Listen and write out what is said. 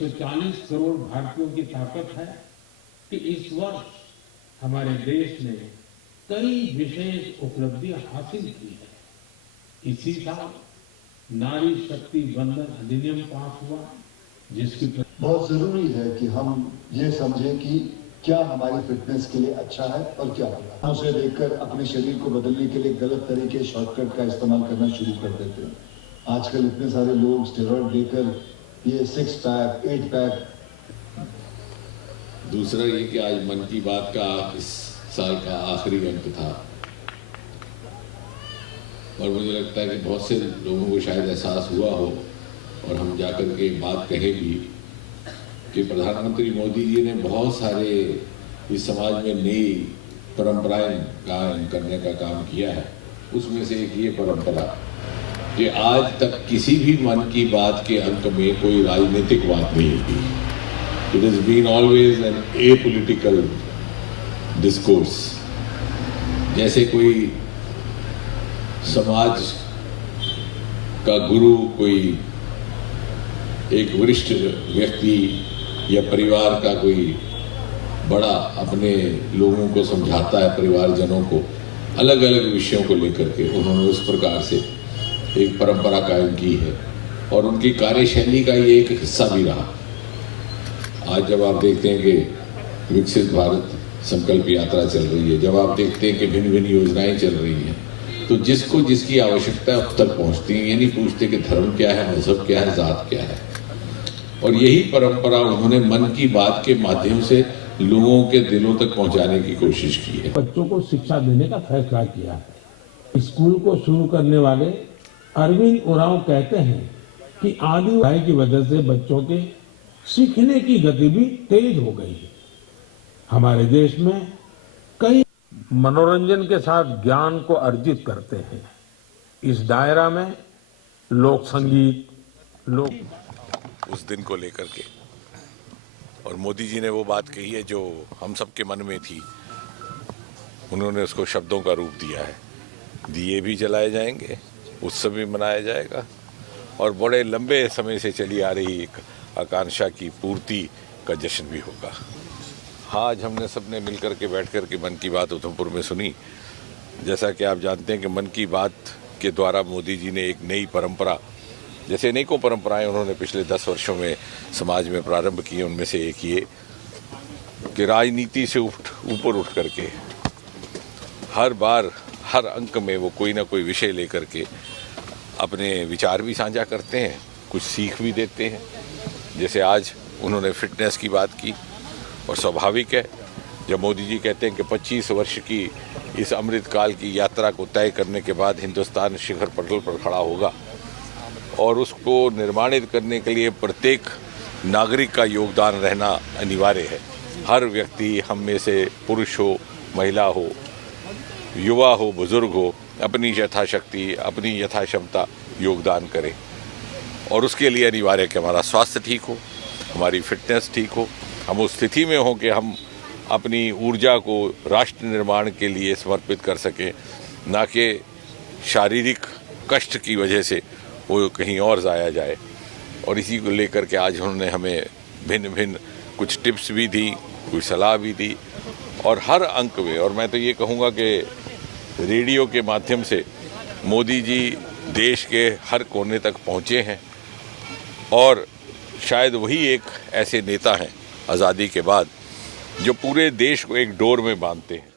140 करोड़ भारतीयों की ताकत है कि इस वर्ष हमारे देश ने कई विशेष उपलब्धियां हासिल की है। इसी साल नारी शक्ति वंदन अधिनियम पास हुआ, जिसकी बहुत जरूरी है कि हम ये समझें कि क्या हमारी फिटनेस के लिए अच्छा है और क्या बुरा। उसे देखकर अपने शरीर को बदलने के लिए गलत तरीके शॉर्टकट का इस्तेमाल करना शुरू कर देते हैं। आजकल इतने सारे लोग स्टेरॉइड लेकर ये 6 पैक 8 पैक। दूसरा ये कि आज मन की बात का इस साल का आखिरी अंक था और मुझे लगता है कि बहुत से लोगों को शायद एहसास हुआ हो और हम जाकर के बात कहें भी कि प्रधानमंत्री मोदी जी ने बहुत सारे इस समाज में नई परंपराएं कायम करने का काम किया है। उसमें से एक ये परंपरा कि आज तक किसी भी मन की बात के अंक में कोई राजनीतिक बात नहीं की। It has been always an apolitical discourse. जैसे कोई समाज का गुरु, कोई एक वरिष्ठ व्यक्ति या परिवार का कोई बड़ा अपने लोगों को समझाता है, परिवारजनों को अलग अलग विषयों को लेकर के, उन्होंने उस प्रकार से एक परंपरा कायम की है और उनकी कार्यशैली का ये एक हिस्सा भी रहा। आज जब आप देखते हैं कि विकसित भारत संकल्प यात्रा चल रही है, जब आप देखते हैं कि भिन्न भिन्न योजनाएं चल रही हैं, तो जिसको जिसकी आवश्यकता है अब तक पहुंचती है। ये नहीं पूछते कि धर्म क्या है, मजहब क्या है, जात क्या है। और यही परंपरा उन्होंने मन की बात के माध्यम से लोगों के दिलों तक पहुंचाने की कोशिश की है। बच्चों को शिक्षा देने का फैसला किया है। स्कूल को शुरू करने वाले अरविंद उरांव कहते हैं कि आदि भाई की वजह से बच्चों के सीखने की गति भी तेज हो गई है। हमारे देश में कई मनोरंजन के साथ ज्ञान को अर्जित करते हैं। इस दायरा में लोक संगीत, उस दिन को लेकर के, और मोदी जी ने वो बात कही है जो हम सबके मन में थी। उन्होंने उसको शब्दों का रूप दिया है। दिए भी जलाए जाएंगे, उत्सव भी मनाया जाएगा और बड़े लंबे समय से चली आ रही एक आकांक्षा की पूर्ति का जश्न भी होगा। हाँ, आज हमने सबने मिलकर के बैठ कर के मन की बात उधमपुर में सुनी। जैसा कि आप जानते हैं कि मन की बात के द्वारा मोदी जी ने एक नई परंपरा, जैसे अनेकों परंपराएं उन्होंने पिछले 10 वर्षों में समाज में प्रारंभ की, उनमें से एक ये कि राजनीति से ऊपर उठ करके हर बार हर अंक में वो कोई ना कोई विषय लेकर के अपने विचार भी साझा करते हैं, कुछ सीख भी देते हैं। जैसे आज उन्होंने फिटनेस की बात की और स्वाभाविक है जब मोदी जी कहते हैं कि 25 वर्ष की इस अमृतकाल की यात्रा को तय करने के बाद हिंदुस्तान शिखर पटल पर खड़ा होगा और उसको निर्माणित करने के लिए प्रत्येक नागरिक का योगदान रहना अनिवार्य है। हर व्यक्ति, हम में से पुरुष हो, महिला हो, युवा हो, बुजुर्ग हो, अपनी यथाशक्ति, अपनी यथाक्षमता योगदान करे और उसके लिए अनिवार्य है कि हमारा स्वास्थ्य ठीक हो, हमारी फिटनेस ठीक हो, हम उस स्थिति में हो कि हम अपनी ऊर्जा को राष्ट्र निर्माण के लिए समर्पित कर सकें, ना कि शारीरिक कष्ट की वजह से वो कहीं और जाया जाए। और इसी को लेकर के आज उन्होंने हमें भिन्न भिन्न कुछ टिप्स भी दी, कुछ सलाह भी दी और हर अंक में, और मैं तो ये कहूँगा कि रेडियो के माध्यम से मोदी जी देश के हर कोने तक पहुँचे हैं और शायद वही एक ऐसे नेता हैं आज़ादी के बाद जो पूरे देश को एक डोर में बांधते हैं।